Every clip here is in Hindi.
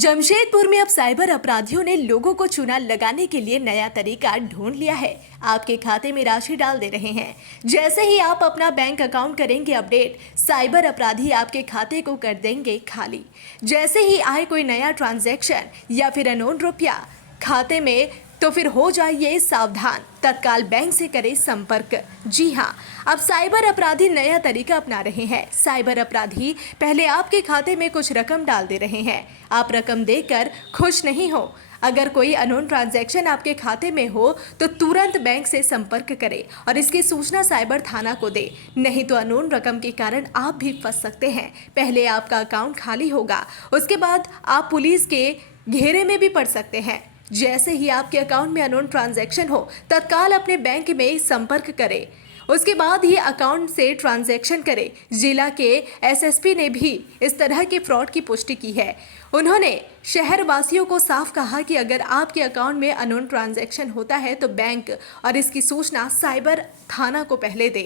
जमशेदपुर में अब साइबर अपराधियों ने लोगों को चूना लगाने के लिए नया तरीका ढूंढ लिया है। आपके खाते में राशि डाल दे रहे हैं। जैसे ही आप अपना बैंक अकाउंट करेंगे अपडेट, साइबर अपराधी आपके खाते को कर देंगे खाली। जैसे ही आए कोई नया ट्रांजैक्शन या फिर अननोन रुपया खाते में, तो फिर हो जाइए सावधान, तत्काल बैंक से करें संपर्क। जी हाँ, अब साइबर अपराधी नया तरीका अपना रहे हैं। साइबर अपराधी पहले आपके खाते में कुछ रकम डाल दे रहे हैं। आप रकम देकर खुश नहीं हो। अगर कोई अननोन ट्रांजैक्शन आपके खाते में हो तो तुरंत बैंक से संपर्क करें और इसकी सूचना साइबर थाना को दें, नहीं तो अननोन रकम के कारण आप भी फंस सकते हैं। पहले आपका अकाउंट खाली होगा, उसके बाद आप पुलिस के घेरे में भी पड़ सकते हैं। जैसे ही आपके अकाउंट में अननोन ट्रांजैक्शन हो, तत्काल अपने बैंक में संपर्क करें, उसके बाद ही अकाउंट से ट्रांजैक्शन करें। जिला के एसएसपी ने भी इस तरह के फ्रॉड की पुष्टि की है। उन्होंने शहर वासियों को साफ कहा कि अगर आपके अकाउंट में अननोन ट्रांजैक्शन होता है तो बैंक और इसकी सूचना साइबर थाना को पहले दे।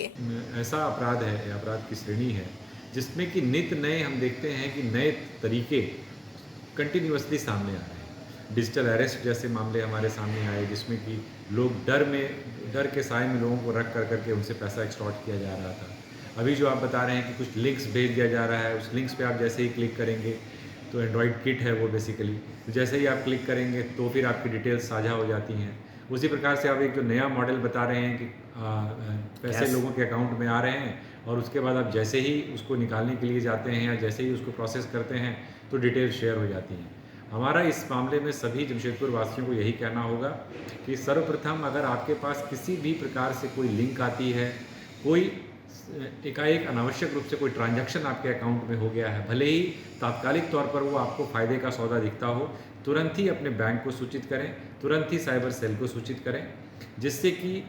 ऐसा अपराध है, अपराध की श्रेणी है जिसमें कि नित्य नए हम देखते हैं कि नए तरीके कंटिन्यूअसली सामने आ रहे हैं। डिजिटल अरेस्ट जैसे मामले हमारे सामने आए जिसमें कि लोग डर के साए में लोगों को रख कर करके उनसे पैसा एक्सटॉर्ट किया जा रहा था। अभी जो आप बता रहे हैं कि कुछ लिंक्स भेज दिया जा रहा है, उस लिंक्स पे आप जैसे ही क्लिक करेंगे तो एंड्रॉयड किट है वो बेसिकली, तो जैसे ही आप क्लिक करेंगे तो फिर आपकी डिटेल्स साझा हो जाती हैं। उसी प्रकार से आप एक जो नया मॉडल बता रहे हैं कि पैसे लोगों के अकाउंट में आ रहे हैं और उसके बाद आप जैसे ही उसको निकालने के लिए जाते हैं या जैसे ही उसको प्रोसेस करते हैं तो डिटेल शेयर हो जाती हैं। हमारा इस मामले में सभी जमशेदपुर वासियों को यही कहना होगा कि सर्वप्रथम अगर आपके पास किसी भी प्रकार से कोई लिंक आती है, कोई एकाएक अनावश्यक रूप से कोई ट्रांजैक्शन आपके अकाउंट में हो गया है, भले ही तात्कालिक तौर पर वो आपको फ़ायदे का सौदा दिखता हो, तुरंत ही अपने बैंक को सूचित करें, तुरंत ही साइबर सेल को सूचित करें, जिससे कि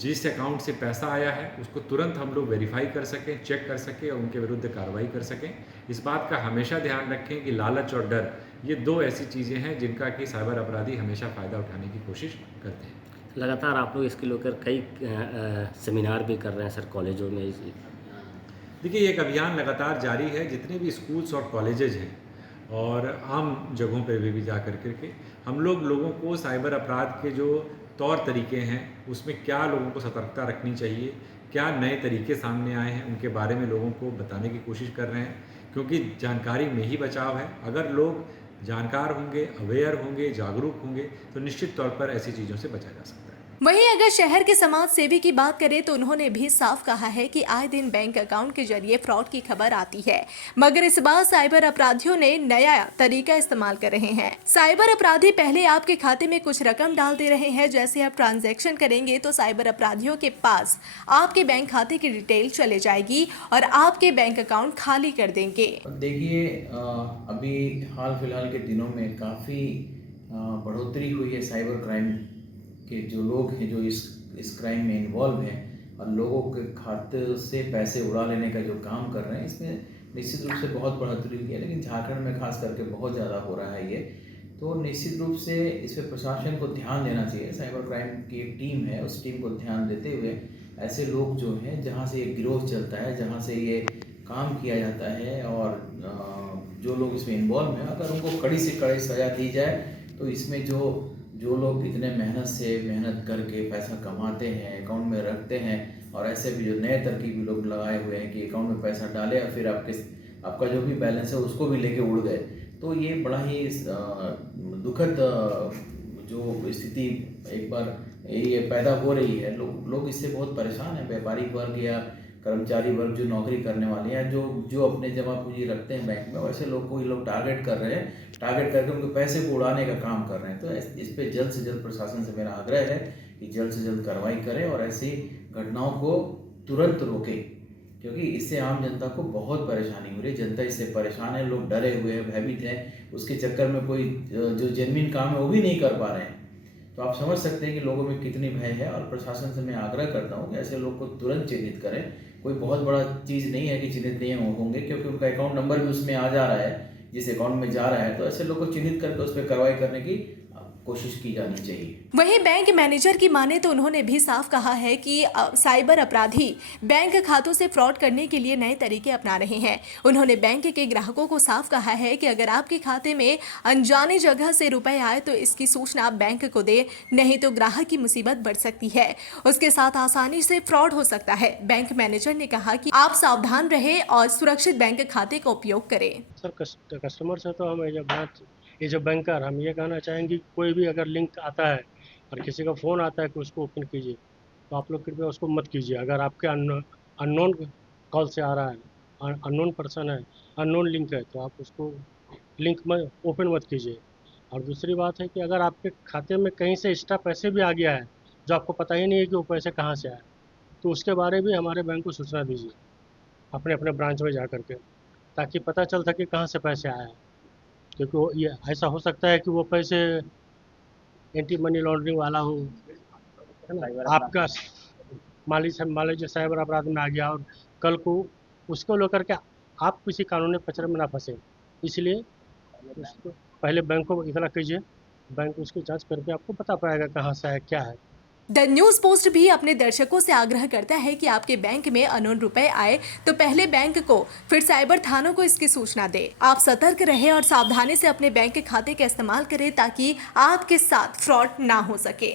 जिस अकाउंट से पैसा आया है उसको तुरंत हम लोग वेरीफाई कर सकें, चेक कर सकें और उनके विरुद्ध कार्रवाई कर सकें। इस बात का हमेशा ध्यान रखें कि लालच और डर ये दो ऐसी चीज़ें हैं जिनका कि साइबर अपराधी हमेशा फ़ायदा उठाने की कोशिश करते हैं। लगातार आप लोग इसके लेकर कई सेमिनार भी कर रहे हैं सर कॉलेजों में। देखिए, ये एक अभियान लगातार जारी है। जितने भी स्कूल्स और कॉलेजेज हैं और आम जगहों पर भी जा कर के हम लोगों को साइबर अपराध के जो तौर तरीके हैं उसमें क्या लोगों को सतर्कता रखनी चाहिए, क्या नए तरीके सामने आए हैं, उनके बारे में लोगों को बताने की कोशिश कर रहे हैं, क्योंकि जानकारी में ही बचाव है। अगर लोग जानकार होंगे, अवेयर होंगे, जागरूक होंगे तो निश्चित तौर पर ऐसी चीज़ों से बचा जा सकता है। वहीं अगर शहर के समाज सेवी की बात करें तो उन्होंने भी साफ कहा है कि आए दिन बैंक अकाउंट के जरिए फ्रॉड की खबर आती है, मगर इस बार साइबर अपराधियों ने नया तरीका इस्तेमाल कर रहे हैं। साइबर अपराधी पहले आपके खाते में कुछ रकम डाल दे रहे हैं। जैसे आप ट्रांजैक्शन करेंगे तो साइबर अपराधियों के पास आपके बैंक खाते की डिटेल चले जाएगी और आपके बैंक अकाउंट खाली कर देंगे। देखिए, अभी हाल फिलहाल के दिनों में काफ़ी बढ़ोतरी हुई है साइबर क्राइम के जो लोग हैं जो इस क्राइम में इन्वॉल्व हैं और लोगों के खाते से पैसे उड़ा लेने का जो काम कर रहे हैं, इसमें निश्चित रूप से बहुत बढ़ोतरी हुई है। लेकिन झारखंड में खास करके बहुत ज़्यादा हो रहा है ये, तो निश्चित रूप से इस पर प्रशासन को ध्यान देना चाहिए। साइबर क्राइम की एक टीम है, उस टीम को ध्यान देते हुए ऐसे लोग जो हैं जहाँ से ये गिरोह चलता है, जहाँ से ये काम किया जाता है और जो लोग इसमें इन्वॉल्व हैं, अगर उनको कड़ी से कड़ी सज़ा दी जाए तो इसमें जो लोग इतने मेहनत करके पैसा कमाते हैं, अकाउंट में रखते हैं, और ऐसे भी जो नए तरकीबी लोग लगाए हुए हैं कि अकाउंट में पैसा डाले और फिर आपका जो भी बैलेंस है उसको भी लेके उड़ गए, तो ये बड़ा ही दुखद जो स्थिति एक बार ये पैदा हो रही है। लोग इससे बहुत परेशान हैं। व्यापारी वर्ग या कर्मचारी वर्ग जो नौकरी करने वाले हैं, जो अपने जमा पूंजी रखते हैं बैंक में, वैसे लोग को ये लोग टारगेट कर रहे हैं, टारगेट करके उनके पैसे को उड़ाने का काम कर रहे हैं। तो इस पे जल्द से जल्द प्रशासन से मेरा आग्रह है कि जल्द से जल्द कार्रवाई करें और ऐसी घटनाओं को तुरंत रोकें, क्योंकि इससे आम जनता को बहुत परेशानी हो रही है। जनता इससे परेशान है, लोग डरे हुए हैं, भयभीत हैं। उसके चक्कर में कोई जो जेन्युइन काम है वो भी नहीं कर पा रहे हैं। तो आप समझ सकते हैं कि लोगों में कितनी भय है, और प्रशासन से मैं आग्रह करता हूँ कि ऐसे लोग को तुरंत चिन्हित करें। कोई बहुत बड़ा चीज़ नहीं है कि चिन्हित नहीं होंगे, क्योंकि उनका अकाउंट नंबर भी उसमें आ जा रहा है जिस अकाउंट में जा रहा है। तो ऐसे लोग को चिन्हित करके उस पर कार्रवाई करने की कोशिश की जानी चाहिए। वहीं बैंक मैनेजर की माने तो उन्होंने भी साफ कहा है कि साइबर अपराधी बैंक खातों से फ्रॉड करने के लिए नए तरीके अपना रहे हैं। उन्होंने बैंक के ग्राहकों को साफ कहा है कि अगर आपके खाते में अनजाने जगह से रुपए आए तो इसकी सूचना बैंक को दे, नहीं तो ग्राहक की मुसीबत बढ़ सकती है, उसके साथ आसानी से फ्रॉड हो सकता है। बैंक मैनेजर ने कहा कि आप सावधान रहें और सुरक्षित बैंक खाते का उपयोग करें। सर कस्टमर से तो हम एज अ बैंकर हम ये कहना चाहेंगे कि कोई भी अगर लिंक आता है और किसी का फ़ोन आता है कि उसको ओपन कीजिए, तो आप लोग कृपया उसको मत कीजिए। अगर आपके अननोन कॉल से आ रहा है, अननोन पर्सन है, अननोन लिंक है, तो आप उसको लिंक में ओपन मत कीजिए। और दूसरी बात है कि अगर आपके खाते में कहीं से एक्स्ट्रा पैसे भी आ गया है जो आपको पता ही नहीं है कि वो पैसे कहाँ से आए, तो उसके बारे में हमारे बैंक को सूचना दीजिए अपने अपने ब्रांच में जा करके, ताकि पता चल सके कहाँ से पैसे आए हैं। क्योंकि वो ये ऐसा हो सकता है कि वो पैसे एंटी मनी लॉन्ड्रिंग वाला हो, है ना, आपका मान लीजिए साइबर अपराध में आ गया और कल को उसको लेकर के आप किसी कानूनी पचड़े में ना फंसे। इसलिए उसको पहले बैंक को इतना कीजिए, बैंक उसकी जांच करके आपको बता पाएगा कहाँ से है क्या है। द न्यूज पोस्ट भी अपने दर्शकों से आग्रह करता है कि आपके बैंक में अननोन रुपए आए तो पहले बैंक को फिर साइबर थानों को इसकी सूचना दे। आप सतर्क रहें और सावधानी से अपने बैंक के खाते का इस्तेमाल करें ताकि आपके साथ फ्रॉड ना हो सके।